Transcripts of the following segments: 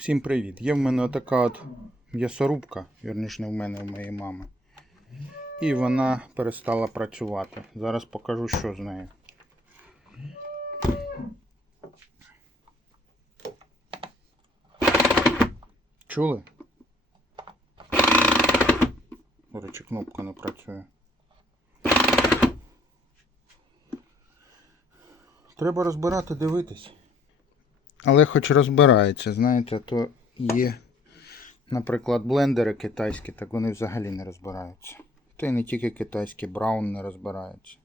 Всім привіт! Є в мене така от м'ясорубка, вірніше не в мене, в моєї мами. І вона перестала працювати. Зараз покажу, що з нею. Чули? До речі, кнопка не працює. Треба розбирати, дивитись. Але хоч розбирається, знаєте, то є, наприклад, блендери китайські, так вони взагалі не розбираються. Та й не тільки китайські, браун не розбирається.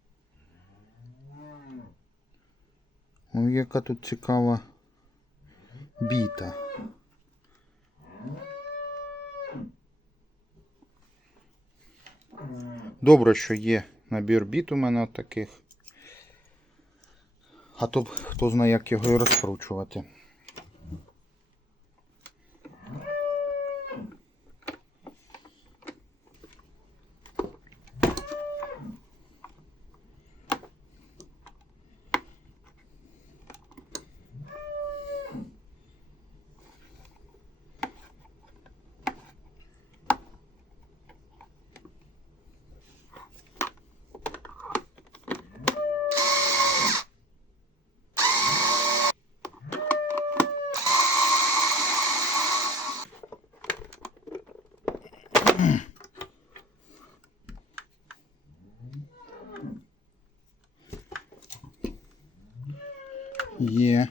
Ой, яка тут цікава біта. Добре, що є набір біт у мене таких. А то б хто знає, як його і розкручувати. Є.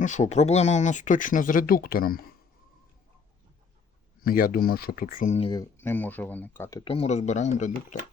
Ну що, проблема у нас точно з редуктором. Я думаю, що тут сумнівів не може виникати. Тому розбираємо редуктор.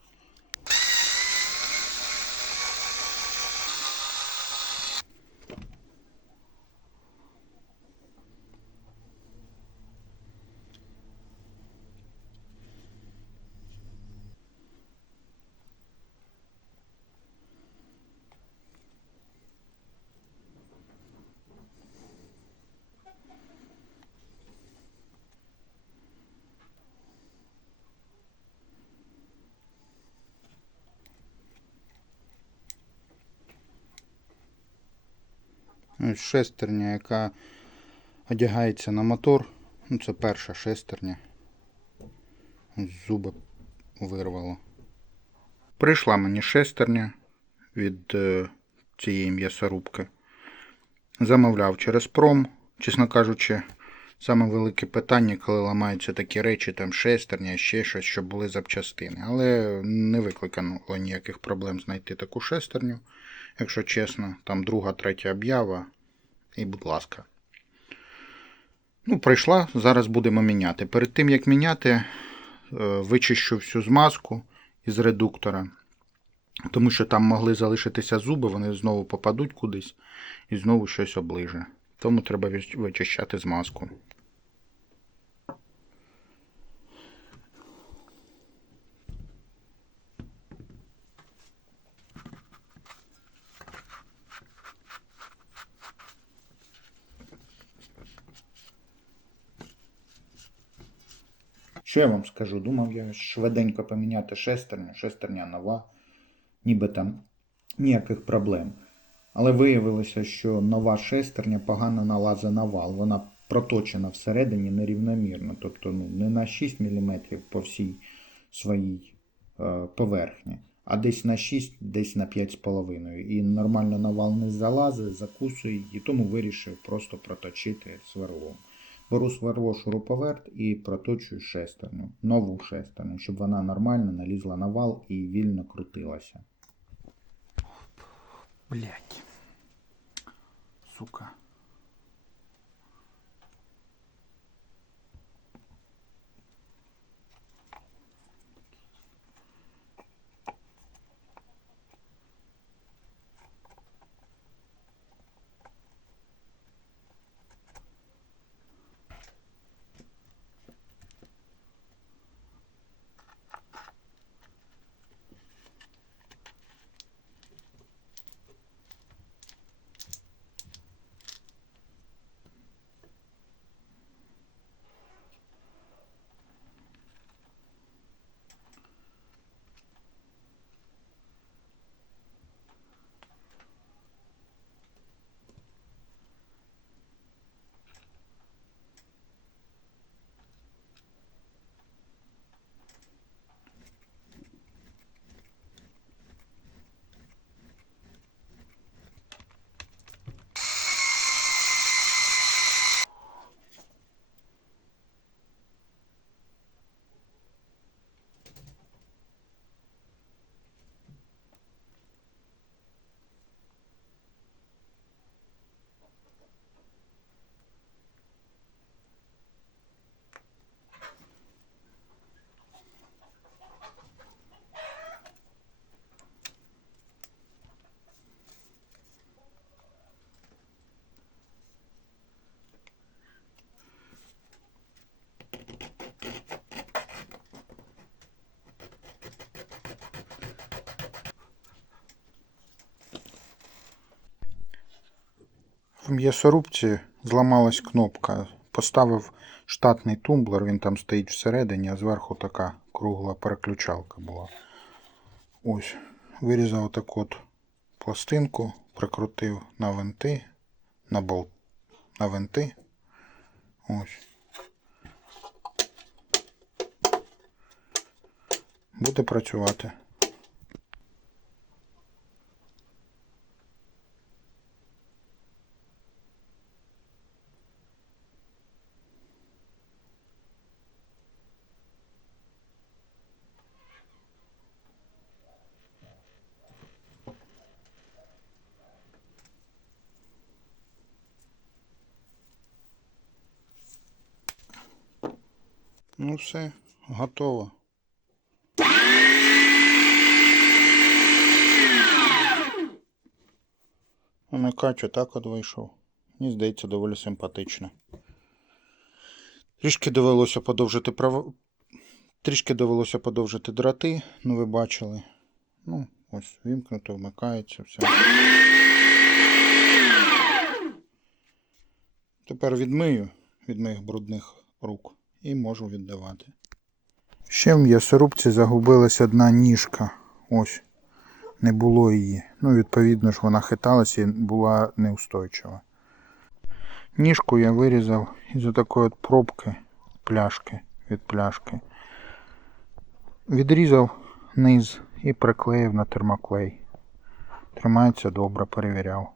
Ось шестерня, яка одягається на мотор. Ну, це перша шестерня. Зуби вирвало. Прийшла мені шестерня від е, цієї м'ясорубки. Замовляв через пром. Чесно кажучи, саме велике питання, коли ламаються такі речі, там шестерня, ще щось, щоб були запчастини. Але не викликано ніяких проблем знайти таку шестерню. Якщо чесно, там друга, третя об'ява. І, будь ласка. Ну, прийшла, зараз будемо міняти. Перед тим, як міняти, е, вичищу всю змазку із редуктора. Тому що там могли залишитися зуби, вони знову попадуть кудись і знову щось оближе. Тому треба вичищати змазку. Що я вам скажу? Думав я швиденько поміняти шестерню, шестерня нова, ніби там ніяких проблем. Але виявилося, що нова шестерня погано налазить на вал. Вона проточена всередині нерівномірно. Тобто ну, не на 6 мм по всій своїй е, поверхні, а десь на 6, десь на 5,5. І нормально на вал не залазить, закусує її, тому вирішив просто проточити сверлом. Беру сверло шуруповерт і проточую шестерню, нову шестерню, щоб вона нормально налізла на вал і вільно крутилася. Блять. Сука. В м'ясорубці зламалась кнопка. Поставив штатний тумблер, він там стоїть всередині, а зверху така кругла переключалка була. Ось, вирізав таку от пластинку, прикрутив на винти, на болт, на винти. Ось. Буде працювати. Ну все, готово. Вимикач отак от вийшов. Мені здається, доволі симпатично. Трішки довелося подовжити прав... Трішки довелося подовжити дроти, ну ви бачили. Ну, ось вімкнуто, вмикається все. Тепер відмию від моїх брудних рук і можу віддавати. Ще в м'ясорубці загубилась одна ніжка. Ось. Не було її. Ну, відповідно ж, вона хиталася і була неустойчива. Ніжку я вирізав із такої от пробки пляшки від пляшки. Відрізав низ і приклеїв на термоклей. Тримається добре, перевіряв.